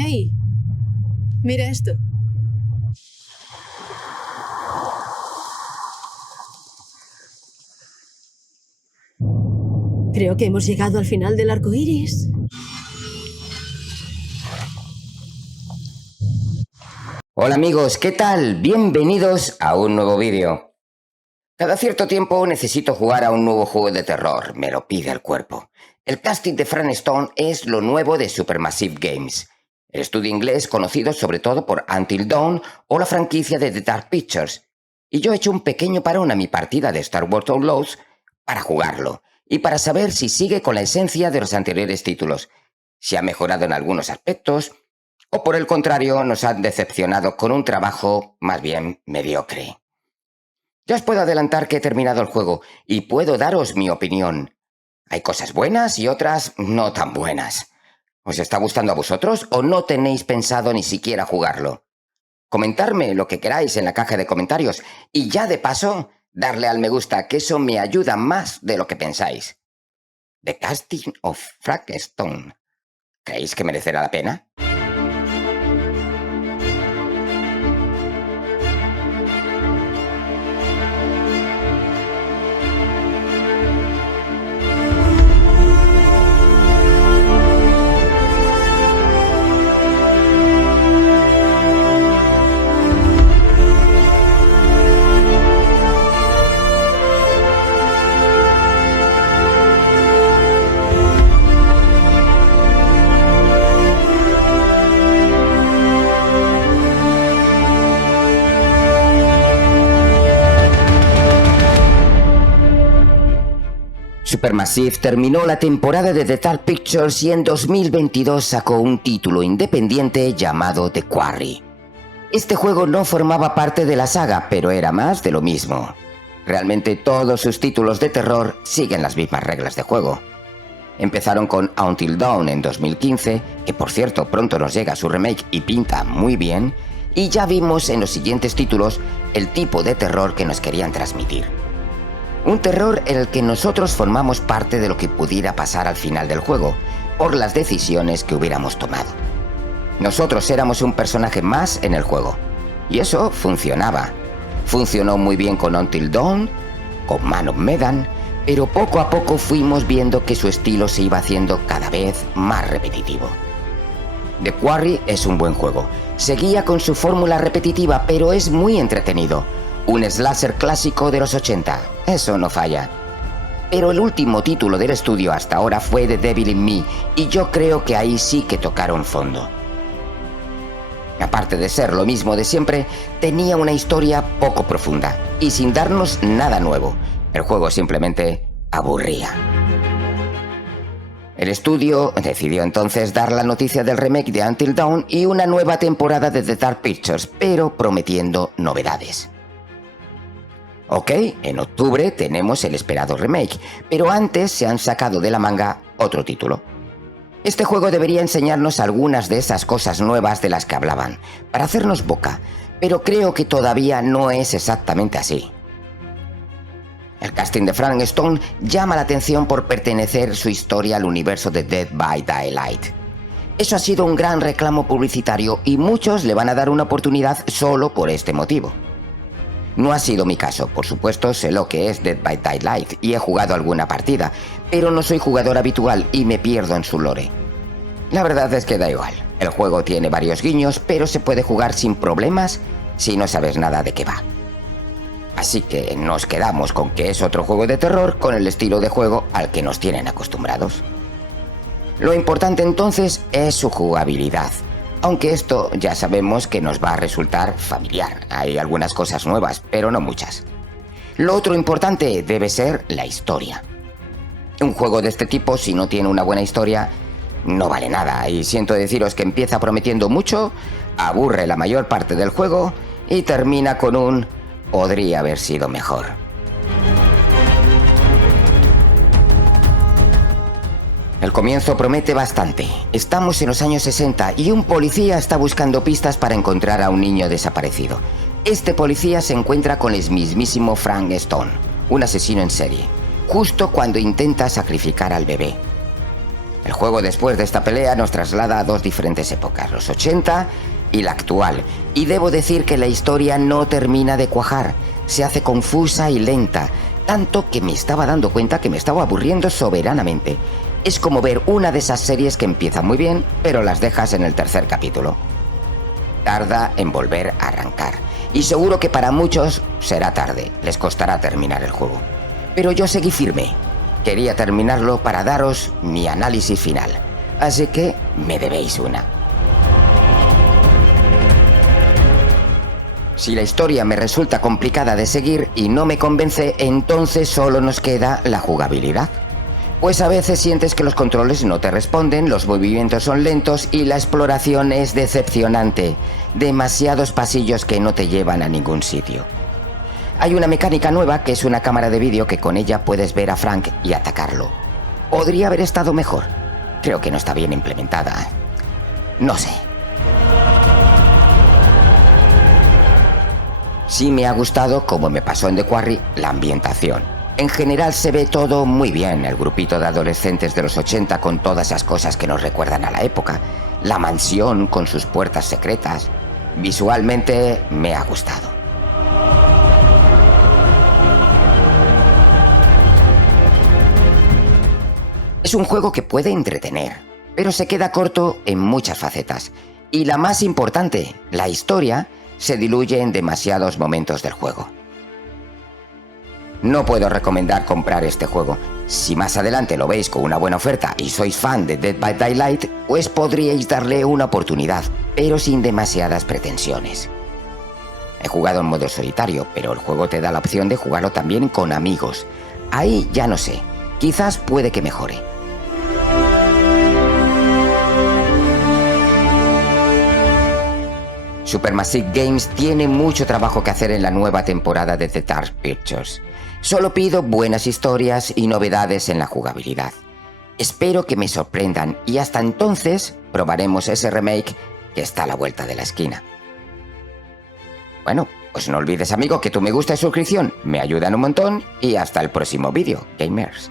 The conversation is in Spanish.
Hey, mira esto. Creo que hemos llegado al final del arco iris. Hola amigos, ¿qué tal? Bienvenidos a un nuevo vídeo. Cada cierto tiempo necesito jugar a un nuevo juego de terror, me lo pide el cuerpo. El casting de Frank Stone es lo nuevo de Supermassive Games, el estudio inglés conocido sobre todo por Until Dawn o la franquicia de The Dark Pictures. Y yo he hecho un pequeño parón a mi partida de Star Wars Outlaws para jugarlo y para saber si sigue con la esencia de los anteriores títulos, si ha mejorado en algunos aspectos o por el contrario nos han decepcionado con un trabajo más bien mediocre. Ya os puedo adelantar que he terminado el juego y puedo daros mi opinión. Hay cosas buenas y otras no tan buenas. ¿Os está gustando a vosotros o no tenéis pensado ni siquiera jugarlo? Comentadme lo que queráis en la caja de comentarios y ya de paso, darle al me gusta, que eso me ayuda más de lo que pensáis. The Casting of Frank Stone. ¿Creéis que merecerá la pena? Supermassive terminó la temporada de The Dark Pictures y en 2022 sacó un título independiente llamado The Quarry. Este juego no formaba parte de la saga, pero era más de lo mismo. Realmente todos sus títulos de terror siguen las mismas reglas de juego. Empezaron con Until Dawn en 2015, que por cierto pronto nos llega su remake y pinta muy bien, y ya vimos en los siguientes títulos el tipo de terror que nos querían transmitir. Un terror en el que nosotros formamos parte de lo que pudiera pasar al final del juego, por las decisiones que hubiéramos tomado. Nosotros éramos un personaje más en el juego, y eso funcionaba. Funcionó muy bien con Until Dawn, con Man of Medan, pero poco a poco fuimos viendo que su estilo se iba haciendo cada vez más repetitivo. The Quarry es un buen juego, seguía con su fórmula repetitiva, pero es muy entretenido. Un slasher clásico de los 80, eso no falla. Pero el último título del estudio hasta ahora fue The Devil in Me, y yo creo que ahí sí que tocaron fondo. Aparte de ser lo mismo de siempre, tenía una historia poco profunda, y sin darnos nada nuevo. El juego simplemente aburría. El estudio decidió entonces dar la noticia del remake de Until Dawn y una nueva temporada de The Dark Pictures, pero prometiendo novedades. Ok, en octubre tenemos el esperado remake, pero antes se han sacado de la manga otro título. Este juego debería enseñarnos algunas de esas cosas nuevas de las que hablaban, para hacernos boca, pero creo que todavía no es exactamente así. El casting de Frank Stone llama la atención por pertenecer su historia al universo de Dead by Daylight. Eso ha sido un gran reclamo publicitario y muchos le van a dar una oportunidad solo por este motivo. No ha sido mi caso, por supuesto sé lo que es Dead by Daylight y he jugado alguna partida, pero no soy jugador habitual y me pierdo en su lore. La verdad es que da igual, el juego tiene varios guiños, pero se puede jugar sin problemas si no sabes nada de qué va. Así que nos quedamos con que es otro juego de terror con el estilo de juego al que nos tienen acostumbrados. Lo importante entonces es su jugabilidad. Aunque esto ya sabemos que nos va a resultar familiar. Hay algunas cosas nuevas, pero no muchas. Lo otro importante debe ser la historia. Un juego de este tipo, si no tiene una buena historia, no vale nada. Y siento deciros que empieza prometiendo mucho, aburre la mayor parte del juego y termina con un podría haber sido mejor. El comienzo promete bastante. Estamos en los años 60 y un policía está buscando pistas para encontrar a un niño desaparecido. Este policía se encuentra con el mismísimo Frank Stone, un asesino en serie, justo cuando intenta sacrificar al bebé. El juego después de esta pelea nos traslada a dos diferentes épocas, los 80 y la actual. Y debo decir que la historia no termina de cuajar, se hace confusa y lenta, tanto que me estaba dando cuenta que me estaba aburriendo soberanamente. Es como ver una de esas series que empiezan muy bien, pero las dejas en el tercer capítulo. Tarda en volver a arrancar. Y seguro que para muchos será tarde, les costará terminar el juego. Pero yo seguí firme. Quería terminarlo para daros mi análisis final. Así que me debéis una. Si la historia me resulta complicada de seguir y no me convence, entonces solo nos queda la jugabilidad. Pues a veces sientes que los controles no te responden, los movimientos son lentos y la exploración es decepcionante. Demasiados pasillos que no te llevan a ningún sitio. Hay una mecánica nueva que es una cámara de vídeo que con ella puedes ver a Frank y atacarlo. ¿Podría haber estado mejor? Creo que no está bien implementada. No sé. Sí me ha gustado, como me pasó en The Quarry, la ambientación. En general se ve todo muy bien, el grupito de adolescentes de los 80 con todas esas cosas que nos recuerdan a la época, la mansión con sus puertas secretas. Visualmente me ha gustado. Es un juego que puede entretener, pero se queda corto en muchas facetas. Y la más importante, la historia, se diluye en demasiados momentos del juego. No puedo recomendar comprar este juego. Si más adelante lo veis con una buena oferta y sois fan de Dead by Daylight, pues podríais darle una oportunidad, pero sin demasiadas pretensiones. He jugado en modo solitario, pero el juego te da la opción de jugarlo también con amigos. Ahí ya no sé, quizás puede que mejore. Supermassive Games tiene mucho trabajo que hacer en la nueva temporada de The Dark Pictures. Solo pido buenas historias y novedades en la jugabilidad. Espero que me sorprendan y hasta entonces probaremos ese remake que está a la vuelta de la esquina. Bueno, pues no olvides, amigo, que tu me gusta y suscripción me ayudan un montón y hasta el próximo vídeo, gamers.